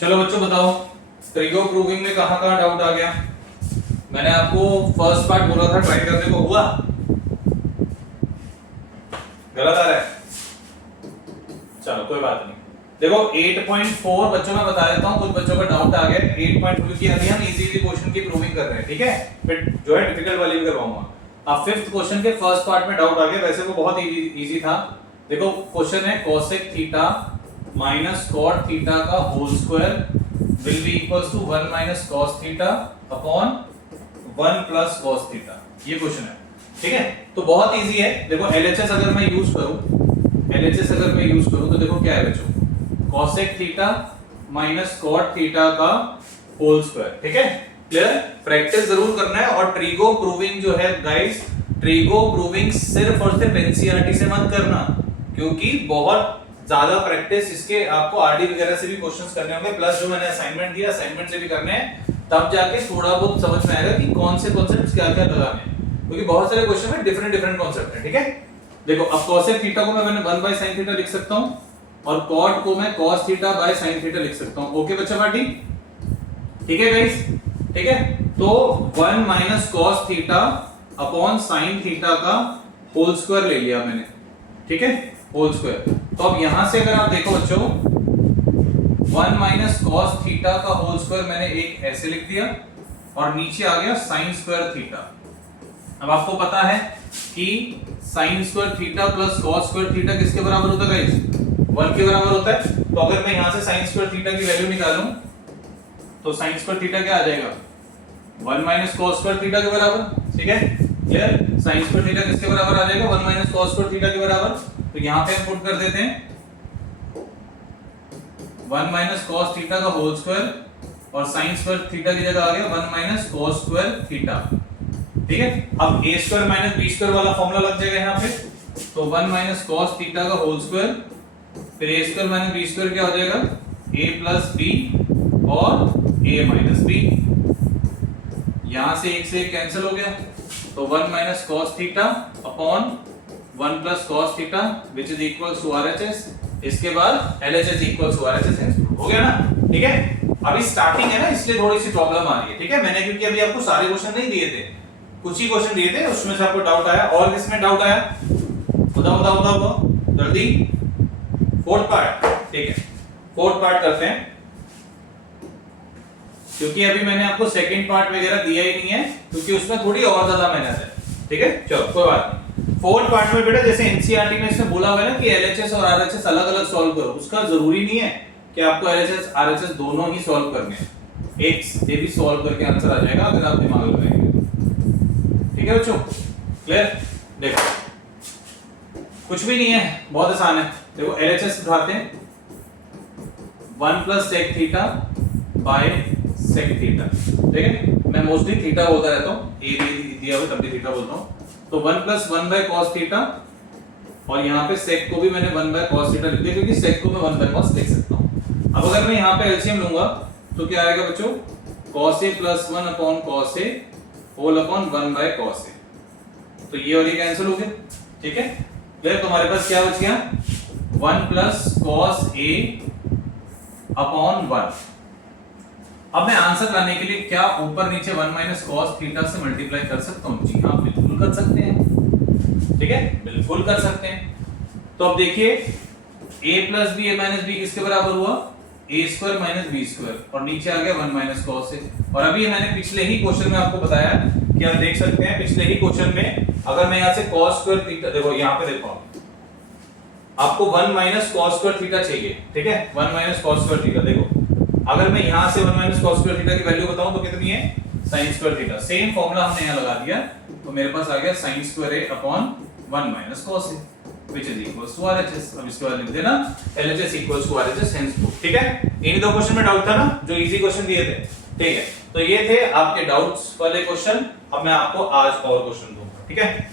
चलो बच्चों बताओ, ट्रिगो प्रूविंग में कहां कहां डाउट आ गया? मैंने आपको फर्स्ट पार्ट बोला था ट्राई करने को, हुआ? गलत आ रहा है? चलो कोई बात नहीं। देखो 8.4 बच्चों में बता देता हूं, कुछ बच्चों का डाउट आ गया। 8.2 की अभी हम इजी क्वेश्चन की प्रूविंग कर रहे हैं, ठीक है? फिर जो है डिफिकल्ट वाली भी करवाऊंगा। अब फिफ्थ क्वेश्चन के फर्स्ट पार्ट में डाउट आ गया, वैसे वो बहुत इजी था। देखो क्वेश्चन है cosec theta minus cot theta का whole square will be equals to 1 minus cos theta upon 1 plus cos theta. ये क्वेश्चन है, ठीक है? तो बहुत इजी है। देखो एलएचएस अगर मैं यूज करूं तो देखो क्या है बच्चों, cosec theta minus cot theta का होल स्क्वायर, ठीक है? क्लियर? प्रैक्टिस जरूर करना है। और ट्रिगो प्रूविंग जो है गाइस, ट्रिगो प्रूविंग सिर्फ और सिर्फ एनसीईआरटी से मत करना, क्योंकि बहुत ज्यादा प्रैक्टिस इसके आपको आरडी वगैरह से भी क्वेश्चंस करने होंगे, प्लस जो मैंने असाइनमेंट दिया असाइनमेंट से भी करने हैं, तब जाके थोड़ा बहुत समझ में आएगा कि कौन से कॉन्सेप्ट्स क्या-क्या लगाने हैं, क्योंकि बहुत सारे क्वेश्चन में डिफरेंट कॉन्सेप्ट है, ठीक है? देखो अब कोसेक थीटा को मैं 1 बाय sin थीटा लिख सकता हूं और कॉट को मैं cos theta by sin theta लिख सकता हूं। ओके बच्चा पार्टी, ठीक है गाइस? ठीक है, तो 1 minus cos theta upon sin theta का होल स्क्वायर ले लिया मैंने, ठीक है? Whole square. तो अब यहां से अगर आप देखो बच्चों, 1 माइनस cos थीटा का होल स्क्वायर मैंने एक ऐसे लिख दिया और नीचे आ गया sin स्क्वायर थीटा। अब आपको पता है कि sin square theta plus cos square theta किसके बराबर होता है गाइस? 1 के बराबर होता है। तो अगर मैं यहां से sin स्क्वायर थीटा की वैल्यू निकालूं तो sin स्क्वायर थीटा क्या आ जाएगा? 1 माइनस cos स्क्वायर थीटा के बराबर, ठीक है? क्लियर? sin स्क्वायर थीटा किसके बराबर आ जाएगा? 1 माइनस cos स्क्वायर थीटा के बराबर। तो यहां पे हम पुट कर देते हैं 1 माइनस cos थीटा का होल स्क्वायर और sin स्क्वायर थीटा की जगह आ गया 1 माइनस cos स्क्वायर थीटा, ठीक है? अब a square minus b square वाला फार्मूला लग जाएगा यहां पे। तो 1 माइनस cos थीटा का होल स्क्वायर, फिर a square minus b square क्या हो जाएगा? a प्लस b और a माइनस b। यहां से एक से एक कैंसिल हो गया, तो 1 minus cos theta upon 1 plus cos theta which is equals to RHS। इसके बाद LHS इक्वल्स टू RHS हो गया ना, ठीक है? अभी स्टार्टिंग है ना, इसलिए थोड़ी सी प्रॉब्लम आ रही है, ठीक है? मैंने क्योंकि अभी आपको सारे क्वेश्चन नहीं दिए थे, कुछ ही क्वेश्चन दिए थे, उसमें से आपको डाउट आया। और किसमें डाउट आया? बताओ जल्दी। फोर्थ पार्ट, ठीक है? फोर्थ पार्ट करते हैं, क्योंकि अभी मैंने आपको सेकंड पार्ट वगैरह दिया ही नहीं है, क्योंकि उसमें थोड़ी और ज्यादा मेहनत है, ठीक है? चलो कोई बात नहीं। फोर्थ पार्ट में बेटा जैसे एनसीईआरटी में इसमें बोला हुआ है ना कि एलएचएस और आरएचएस अलग-अलग सॉल्व करो, उसका जरूरी नहीं है कि आपको एलएचएस आरएचएस दोनों ही सॉल्व करने हैं। एक से भी सॉल्व करके आंसर आ जाएगा अगर आप दिमाग लगाएंगे, ठीक है बच्चों? क्लियर? देखो कुछ भी नहीं है, बहुत आसान है। देखो एलएचएस उठाते हैं 1 plus sec theta by sec theta, ठीक है? मैं मोस्टली थीटा बोलता रहता हूं, ए भी दिया हुआ तब भी थीटा बोलता हूं। तो 1 प्लस 1 बाय cos थीटा और यहां पे sec को भी मैंने 1 बाय cos थीटा लिख दिया, क्योंकि sec को मैं 1 बाय cos लिख सकता हूं। अब अगर मैं यहां पे एलसीएम लूंगा तो क्या आएगा बच्चों? cos a plus 1 upon cos a whole upon 1 by cos a। तो ये और ये कैंसिल हो गया, ठीक है? फिर तुम्हारे पास क्या बच गया? 1 प्लस cos a अपॉन 1। अब मैं आंसर लाने के लिए क्या ऊपर नीचे 1 माइनस cos थीटा से मल्टीप्लाई कर सकता हूं? जी हां, बिल्कुल कर सकते हैं, ठीक है? बिल्कुल कर सकते हैं। तो अब देखिए a plus b a minus b किसके बराबर हुआ? a square minus b square, और नीचे आ गया 1 माइनस cos a। और अभी मैंने पिछले ही क्वेश्चन में आपको बताया कि आप देख सकते हैं पिछले ही क्वेश्चन में, अगर मैं यहां से cos स्क्वायर थीटा, देखो यहां पे देखो आपको 1 माइनस cos स्क्वायर थीटा चाहिए, ठीक है? 1 माइनस cos स्क्वायर थीटा, देखो अगर मैं यहां से 1 माइनस cos स्क्वायर थीटा की वैल्यू बताऊं तो कितनी है? sin square theta. Same formula हमने यहां लगा दिया, तो मेरे पास आ गया sin square a upon 1 minus cos a which is equals to RHS। अब इसके बाद लिख देना LHS equals to RHS hence proof, ठीक है? इन दो क्वेश्चन में डाउट था ना, जो इजी क्वेश्चन दिए थे, ठीक है? तो ये थे आपके डाउट्स वाले क्वेश्चन। अब मैं आपको आज और क्वेश्चन दूंगा, ठीक है?